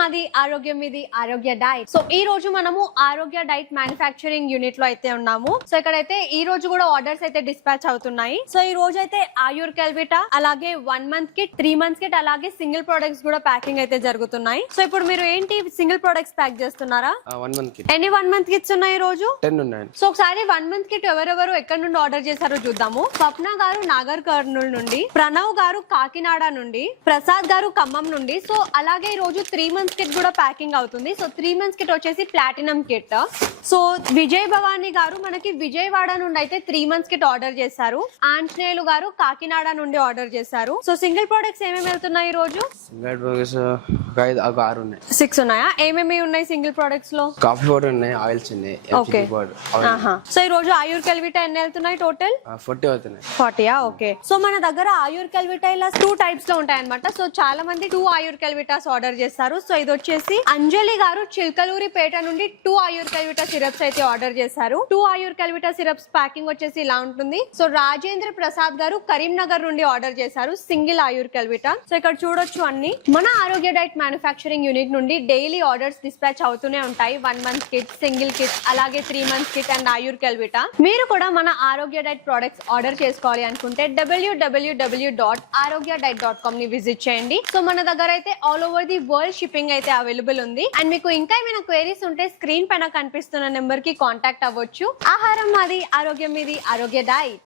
మాది ఆరోగ్యం మీది ఆరోగ్య డైట్. సో ఈ రోజు మనము ఆరోగ్య డైట్ మ్యానుఫ్యాక్చరింగ్ యూనిట్ లో అయితే ఉన్నాము. సో ఇక్కడైతే ఈ రోజు కూడా ఆర్డర్స్ అయితే డిస్పాచ్ అవుతున్నాయి. సో ఈ రోజు అయితే ఆయుర్ కెల్విటా, అలాగే 1 month కిట్, 3 months కిట్, అలాగే సింగిల్ ప్రొడక్ట్స్ కూడా ప్యాకింగ్ అయితే జరుగుతున్నాయి. సో ఇప్పుడు మీరు ఏంటి సింగిల్ ప్రొడక్ట్స్ ప్యాక్ చేస్తున్నారా? 1 month కిట్. ఎన్ని 1 month కిట్స్ ఉన్నాయి ఈ రోజు? 10 ఉన్నాయి. సో ఒకసారి 1 month కిట్ ఎవరెవరు ఎక్కడి నుండి ఆర్డర్ చేశారో చూద్దాము. స్వప్న గారు నాగర్ కర్నూల్ నుండి, ప్రణవ్ గారు కాకినాడ నుండి, ప్రసాద్ గారు ఖమ్మం నుండి. సో అలాగే ఈ రోజు 3 months కిట్ కూడా ప్యాకింగ్ అవుతుంది. సో 3 months కిట్ వచ్చేసి platinum kit. So Vijay Bhavani గారు మనకి విజయవాడ నుండి అయితే 3 months కిట్ ఆర్డర్ చేశారు. ఆంజనేయులు గారు కాకినాడ నుండి ఆర్డర్ చేశారు. సో సింగిల్ ప్రొడక్ట్స్ ఏమేమి వెళ్తున్నాయి ఈ రోజు? సింగిల్ ప్రొడక్ట్స్ ఒక 6 ఉన్నాయి. 6 ఉన్నాయా? ఏమేమి ఉన్నాయి సింగిల్ ప్రొడక్ట్స్ లో? కాఫీ పౌడర్ ఉన్నాయి, ఆయిల్స్ ఉన్నాయి, ఓకే. పౌడర్. సో ఈ రోజు ఆయుర్ కెల్విటా ఎన్ని వెళ్తున్నాయి టోటల్? 40 అవుతున్నాయి. 40యా? ఓకే. సో మన దగ్గర ఆయుర్ కెల్విటా ఇలా 2 టైప్స్ లో ఉంటాయి అనమాట. సో చాలా మంది 2 ఆయుర్ కెల్విటాస్ ఆర్డర్ చేస్తారు. సో ఇది వచ్చేసి అంజలి గారు చిల్కలూరిపేట నుండి 2 ఆయుర్ కెల్విటా సిరప్స్ అయితే ఆర్డర్ చేశారు. 2 ఆయుర్ కెల్విటా సిరప్స్ ప్యాకింగ్ వచ్చేసి ఇలా ఉంటుంది. సో రాజేంద్ర ప్రసాద్ గారు కరీంనగర్ నుండి ఆర్డర్ చేశారు సింగిల్ ఆయుర్ కెల్విటా. సో ఇక్కడ చూడొచ్చు అన్ని మన ఆరోగ్య డైట్ మ్యానుఫ్యాక్చరింగ్ యూనిట్ నుండి డైలీ ఆర్డర్స్ డిస్పాచ్ అవుతూనే ఉంటాయి. 1 month కిట్, సింగిల్ కిట్, అలాగే 3 months కిట్ అండ్ ఆయుర్ కెల్విటా. మీరు కూడా మన ఆరోగ్య డైట్ ప్రొడక్ట్స్ ఆర్డర్ చేసుకోవాలి అనుకుంటే www.arogyadiet.com ని విజిట్ చేయండి. సో మన దగ్గర అయితే all over the world shipping అయితే అవైలబుల్ ఉంది. అండ్ మీకు ఇంకా ఏమైనా క్వైరీస్ ఉంటే స్క్రీన్ పైన కనిపిస్తున్న నెంబర్ కి కాంటాక్ట్ అవ్వచ్చు. ఆహారం మాది ఆరోగ్యం మీది ఆరోగ్య డైట్.